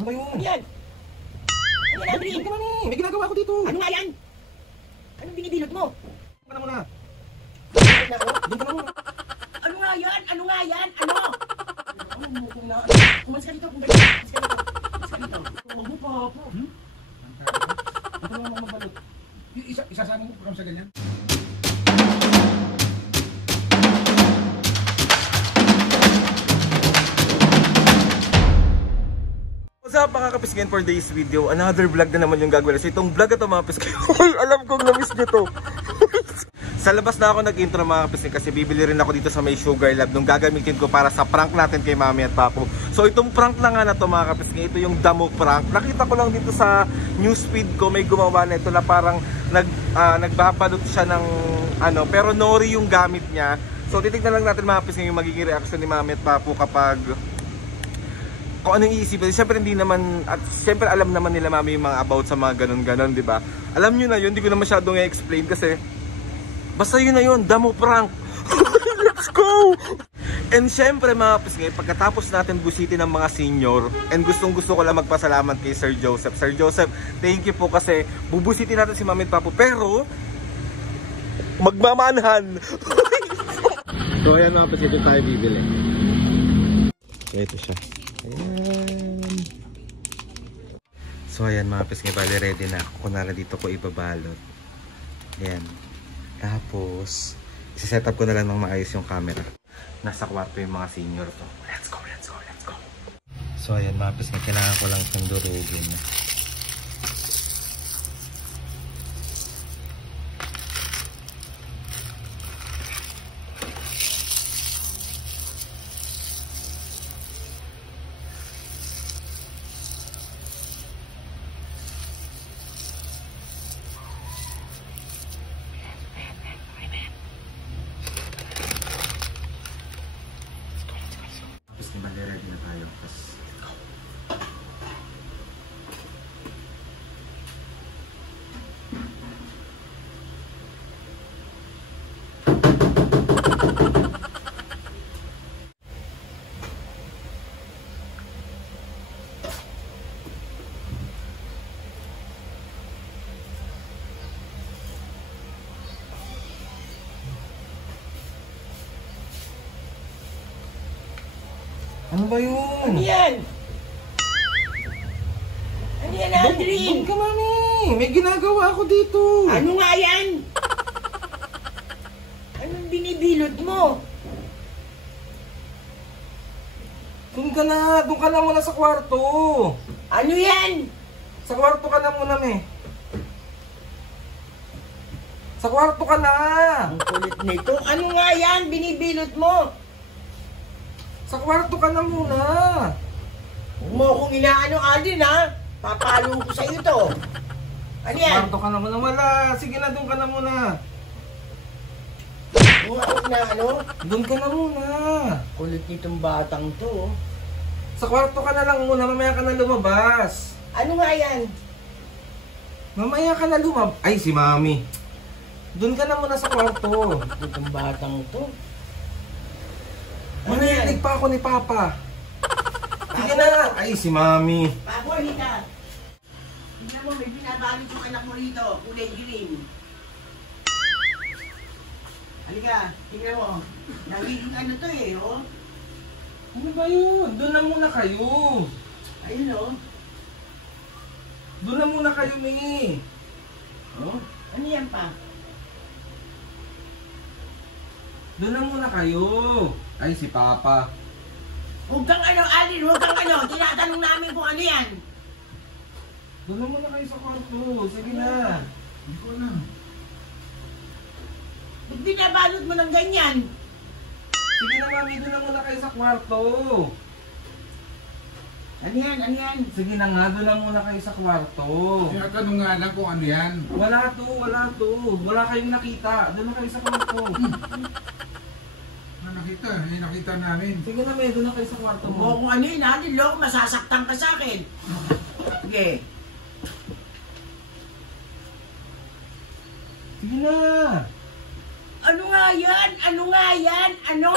Ano ba yun? Ano yan? Ano yan, Adrian? Doon ka mami! May ginagawa ako dito! Ano nga yan? Anong binibilot mo? Doon ka na muna! Bilot na ako? Doon ka na muna! Ano nga yan? Ano nga yan? Ano? Ano mo kung na... Kumalis ka dito, kumalis ka dito. Kumalis ka dito. Huwag mo pa po. Ito lang mga mabalot. Isasama mo kung sa ganyan? What's up mga kapiskin, for today's video, another vlog na naman yung gagawin. So itong vlog na ito mga kapiskin, alam kong na-miss nyo to. Sa labas na ako nag-intro mga kapiskin kasi bibili rin ako dito sa may Sugar Lab nung gagamitin ko para sa prank natin kay Mami at Papo. So itong prank na nga na to mga kapiskin, ito yung damo prank. Nakita ko lang dito sa newsfeed ko, may gumawa na ito na parang nagbabalot siya ng ano, pero nori yung gamit niya. So titignan lang natin mga kapiskin yung magiging reaction ni Mami at Papo kapag kung anong iisipin. Siyempre hindi naman, at siyempre alam naman nila Mami yung mga about sa mga ganun-ganon, di ba? Alam nyo na yun, hindi ko na masyadong i-explain kasi basta yun na yun, damo prank. Let's go! And siyempre mga kapiskin, pagkatapos natin busitin ng mga senior, and gustong gusto ko lang magpasalamat kay Sir Joseph. Sir Joseph, thank you po kasi bubusitin natin si Mami at Papo, pero magmamanhan. So ayan mga kapiskin, ito tayo bibili. Ito siya. Ayan. So ayan mga kapiskin, bali ready na ako. Kunwari dito ko ibabalot. Ayan. Tapos isa-set up ko na lang ng maayos yung camera. Nasa kwarto yung mga senior to. Let's go, let's go, let's go. So ayan mga kapiskin, kailangan ko lang itong durugin. Ready na tayo. Ano ba yun? Ano yan? Ano yan, Adrian? Doon ka mami! May ginagawa ako dito! Ano nga yan? Anong binibilot mo? Doon ka na muna sa kwarto! Ano yan? Sa kwarto ka na muna, me! Sa kwarto ka na! Ang kulit nito. Ano nga yan? Binibilot mo? Sa kwarto ka na muna! Huwag mo akong inaano, Adrian, ha? Papalo ko sa iyo to. Ano Sa yan? kwarto ka na muna. Wala! Sige na, doon ka na muna! Huwag akong inaano? Doon ka na muna! Kulit nitong batang to. Sa kwarto ka na lang muna, mamaya ka na lumabas! Ano nga yan? Mamaya ka na lumabas! Ay, si Mami! Doon ka na muna sa kwarto! Itong batang to. Ano yan? Manilig pa ako ni Papa! Sige na! Ay, si Mami! Papo, halika. Tignan mo, may binabalot yung anak mo rito. Kulay green. Halika, tignan mo. Nagiging ano to eh, oh. Ano ba yun? Doon na muna kayo! Ayun, oh. Doon na muna kayo, May! Oh? Ano yan pa? Doon na muna kayo! Ay, si Papa! Huwag kang ano, Alin, huwag kang ano. Tinatanong namin kung ano yan. Doon na muna kayo sa kwarto! Sige na! Hindi ko na! Ba't binabalot mo ng ganyan? Sige na, Mami! Doon na muna kayo sa kwarto! Ano yan, ano yan? Sige na nga, doon na muna kayo sa kwarto! Tinatanong nga lang kung ano yan. Wala to! Wala to! Wala kayong nakita! Doon na kayo sa kwarto! Nakita, nakita namin. Sige na, May! Doon na kayo sa kwarto Huwag mo! mo kung ano yun, Alin, loko, masasaktan ka sa akin. Sige. Sige na! Ano nga yan? Ano nga yan? Ano?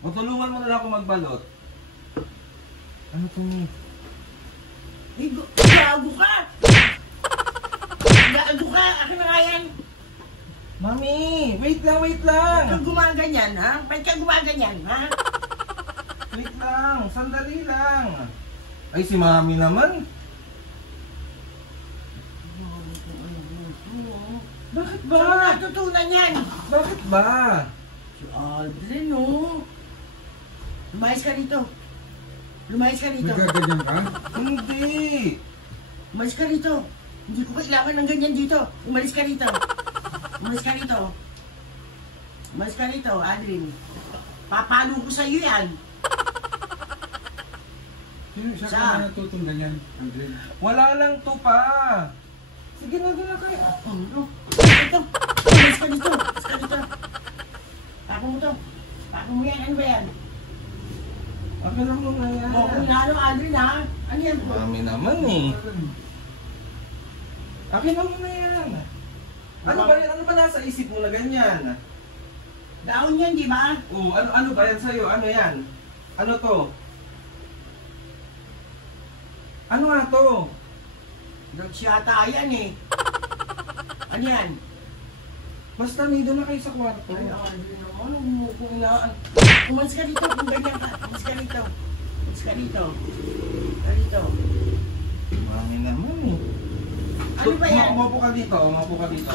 O tulungan mo na lang ako magbalot. Ano to, Mi? Gago ka! Gago ka! Akin na nga yan! Mami, wait lang, wait Ba't lang. ka gumaganyan, ha? Ba't ka gumaganyan, ha? Wait lang, sandali lang. Ay, si Mami naman. Bakit ba? Saan mo natutunan yan? Bakit ba? Si Aldrin, oh. Lumayas ka rito. Lumayas ka rito. Nagkaganyan ka? Hindi. Umalis ka rito. Hindi ko kailangan ng ganyan dito. Umalis ka rito. Umalis ka rito. Umalis ka rito, Aldrin. Papalo ko sa'yo yan. Sino siya Saan? ka natutong ganyan, Andrin? Wala lang to pa. Sige na, kayo. Ano? Ito. Umalis ka dito. Umalis ka dito. Pako mo to. Pako mo yan. Ano ba yan? Akin lang muna yan. O, kung lalo, Aldrin, ha? Ano yan? Mami naman eh. Akin lang muna yan. Ano ba yan? Ano ba nasa isip mo na ganyan? Daon yan, di ba? Oh, ano ba yan sa'yo? Ano yan? Ano to? Ano nga to? Drugs yata yan, eh. Ano yan? Basta may doon na kayo sa kwarto. Ay, Aldrin naman. Kung inaan. Umalis ka dito. Kung ganyan ka. Umalis ka dito. Umalis ka dito. Ka dito. Mami naman eh. Ano ba yan? Maupo ka dito, maupo ka dito.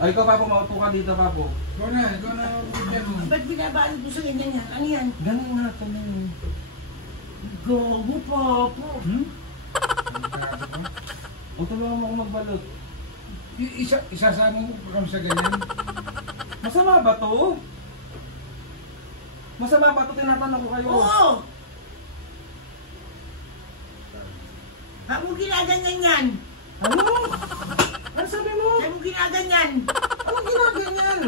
Ay, ikaw Papo, maupo ka dito, Papo. Ikaw na, bigyan mo. Ba't binabalot mo sa ganyan yan? Ano yan? Ganun nga to na yun. Gago, Papo. Nagkakato ka? O, tulungan mo ako magbalot. Isasama mo pa kami sa ganyan. Masama ba to? Masama ba to? Tinatanong ko kayo. Oo! Bakit mo ginaganyan yan? Ano? Ano sabi mo? Bakit mo ginaganyan? Anong ginaganyan?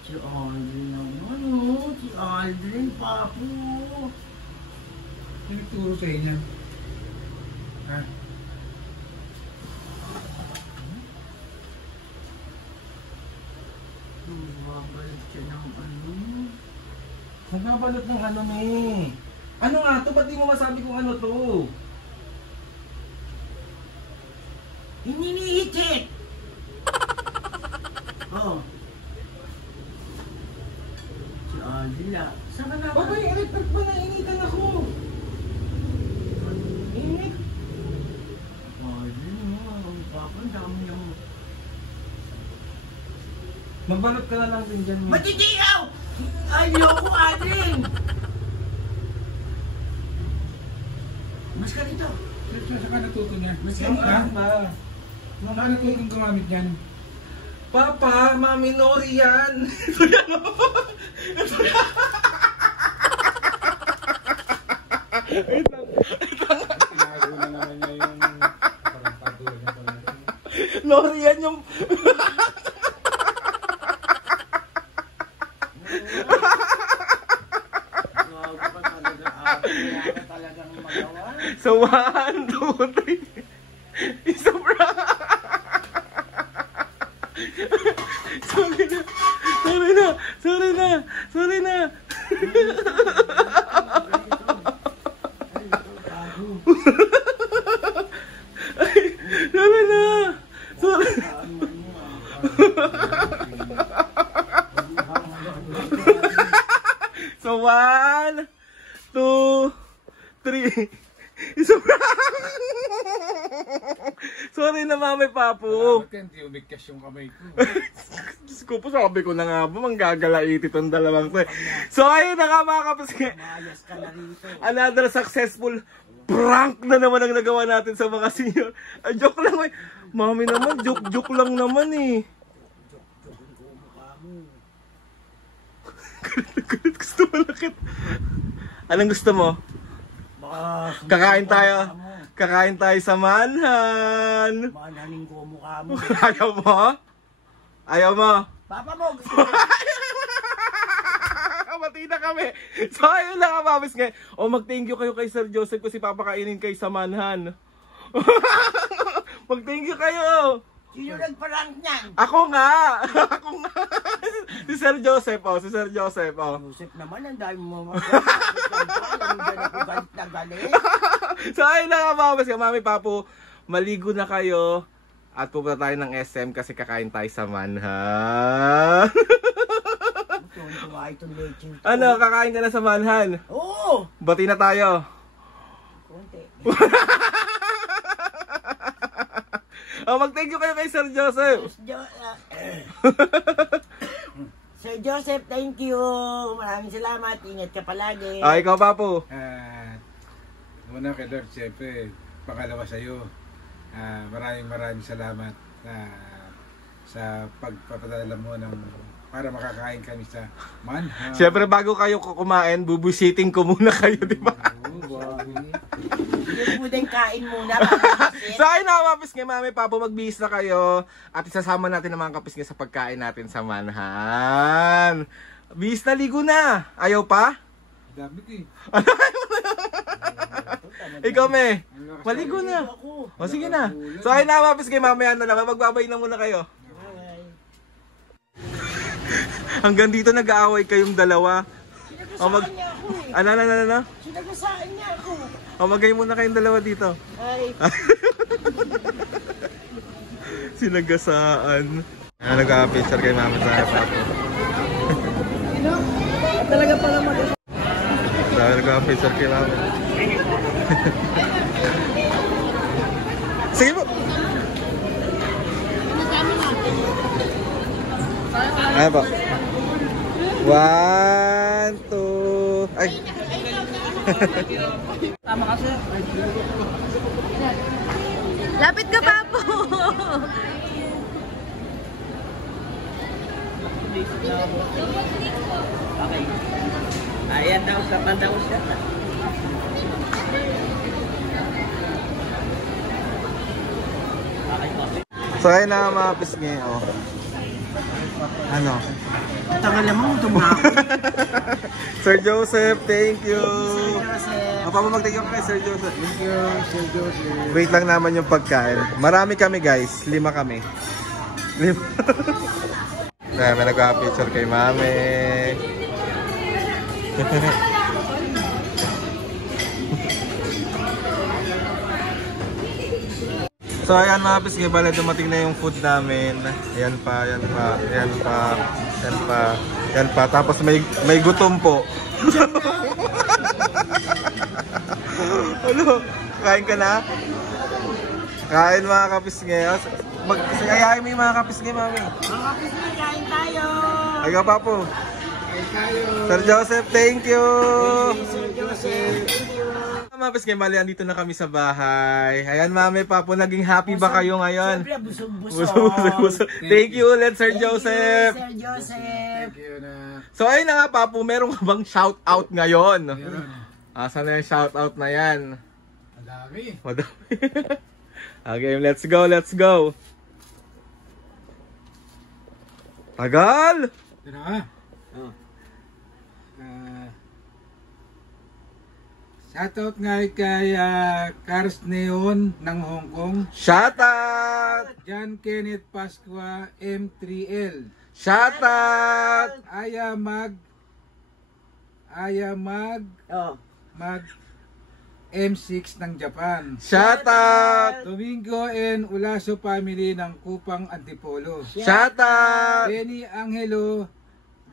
Si Aldrin naman, oh. Si Aldrin, Papo. Sino nagturo sa inyo? Ha? Babalik siya ng ano. Nagbabalot ng ano eh. Ano nga to? Ba't di mo masabi kung ano to? Hininihitit! Oh. Si Aldrin, ah. Saan ka na? Papa, yung electric ba nainitan ako? Init. Aldrin, oh. Papa, ang dami niyang... Magbalot ka na lang din dyan. Matitigaw! Ayoko, Aldrin! Mas ka dito. Saan ka natuto niya? Mas Ha? ganyan. Ba? Saan natutong gumamit yan? Papa, Mami Nori yan. Tinago na naman niya yung parang pagod na pala. Nori yan yung... Gago ka talaga, Aldrin. Wala ka talagang magawa. So 1, 2, 3. Isa bra. Sorry na. Sorry na. Sorry na. Sorry na. Ay, sorry na. Sorry. So 1, 2, 3. Isa bra. Sorry na, Mami Papo. Bakit hindi umigkas yung kamay ko? Diyos ko po, sabi ko na nga ba, manggagalaiti itong dalawang to eh. So ayun na nga mga kapatid, Mayas ka na rito. another successful prank na naman ang nagawa natin sa mga senior. Joke lang eh. Mami naman, joke lang naman eh. Galit, gusto mo lakit. Anong gusto mo? Baka... Kakain tayo sa manhan. Manaling ko mukha mo. Ayaw mo? Ayaw mo? Papa mo, gusto mo. Mati na kami. So ayun lang nga, mamis ngayon. O mag-thank you kayo kay Sir Joseph kasi papakainin kayo sa manhan. Mag-thank you kayo. Sino nagparang niyan? Ako nga! Ako nga! Si Sir Joseph, oh. Si Sir Joseph, oh. Joseph naman, ang dami mo magalit. Alam mo ako galit na galit. So ayun na nga mga boss, Mami Papo, maligo na kayo at pupunta tayo ng SM kasi kakain tayo sa Manhan. Tuwa itong lechon. Ano, kakain ka na sa Manhan? Oo! Bati na tayo. Konti. Oh, mag-thank you kayo kay Sir Joseph. Sir Joseph, thank you. Maraming salamat. Ingat ka palagi. Ah, ikaw Papo. Una kay Lord, siyempre, pangalawa sa iyo. Maraming salamat sa pagpapadala mo para makakain kami sa Manhan. Siyempre bago kayo kumain, bubusiting ko muna kayo, di ba? Hindi mo din kain muna. So ayun na mga kapisngay, Mami Papo, magbihis na kayo at isasama natin ang mga kapisngay sa pagkain natin sa Manhan. Bihis na, ligo na. Ayaw pa? Dami ko eh. Ikaw, me. Maligo na. O sige na. So ayun na mga kapisngay, mamaya na lang. Magbabay na muna kayo. Hanggang dito nag-aaway kayong dalawa. Sinagasaan niya ako eh. Ano? Sinagasaan niya ako. O magay muna kayong dalawa dito. Ay, Sinagasaan. Nag-picture kay Mama sa Papo. talaga pala mag- Nag-picture kay Mama. Sige po. Ayan po. 1, 2... Ay! Tama kasi. Lapit ka, Papo! Okay. Ayan daw, sapan daw siya. So ayun na mga pisngi, oh. Ano? Tangal naman, tumako. Sir Joseph, thank you! Joseph. Papa, mag-thank you kay Sir Joseph. Thank you, Sir Joseph. Wait lang naman yung pagkain. Marami kami guys, 5 kami. 5. May nagpa-picture kay Mami. So ayan mga pisngi, bale dumating na yung food namin. Ayan pa. Tapos may gutom po. Ano? Kain ka na? Kain mga kapisngi. Ayayin mo yung mga kapisngi, Mami. Mga kapisngi, kain tayo. Ayaw pa po. Sir Joseph, thank you! Sir Joseph, thank you. Mga pisngi, bali, andito na kami sa bahay. Ayan, Mami, Papo, naging happy ba kayo ngayon? Siyempre, busog-busog. Thank you ulit, Sir Joseph! Sir Joseph. Thank you na. So ayun na nga, Papo, meron ka bang shout out ngayon? Meron. Asan na yung shout out na yan? Madami. Madami. Okay, let's go. Tagal! Pero nga. Shoutout nga kay Cars Neon ng Hong Kong, Shout out! John Kenneth Pascua M3L, Shout out! Aya Mag Oh. M6 ng Japan, Shout out! Domingo and Ulaso family ng Kupang Antipolo, Shout out! Benny Angelo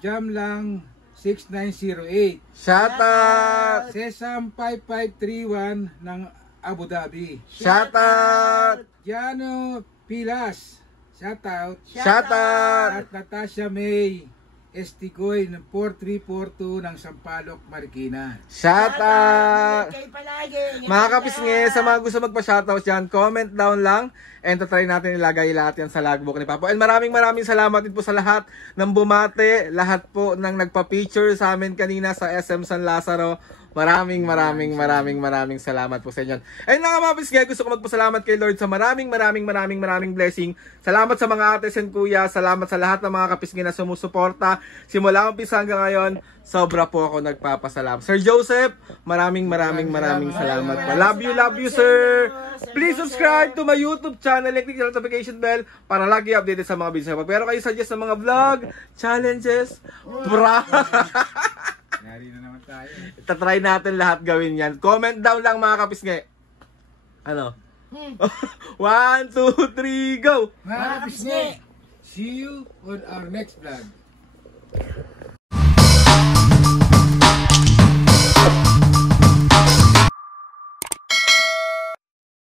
Jamlang 6908, Shout out! Sesam 5531 ng Abu Dhabi, Shout out! Jano Pilas, shoutout, Shout out! at Natasha May Estigoy ng 4342 ng Sampaloc, Marikina. Shout out! Kayo palagi. Mga kapisngi, sa mga gusto magpa-shoutout dyan, comment down lang and try natin ilagay lahat yan sa logbook ni Papo. And maraming salamat din po sa lahat ng bumate, lahat po ng nagpa-picture sa amin kanina sa SM San Lazaro. Maraming salamat po sa inyo. Ayun na nga mga pisngi, gusto ko magpasalamat kay Lord sa maraming blessing. Salamat sa mga ates and kuya, salamat sa lahat ng mga kapisngi na sumusuporta Simula umpisa hanggang ngayon, sobra po ako nagpapasalamat. Sir Joseph, maraming salamat po. Love you, sir. Please subscribe to my YouTube channel and click the notification bell para lagi updated sa mga videos. Pero kayo suggest sa mga vlog, challenges, Yari na naman tayo. Itatry natin lahat gawin yan. Comment down lang mga kapisngi. Ano? 1, 2, 3, go! Mga kapisngi, see you on our next vlog.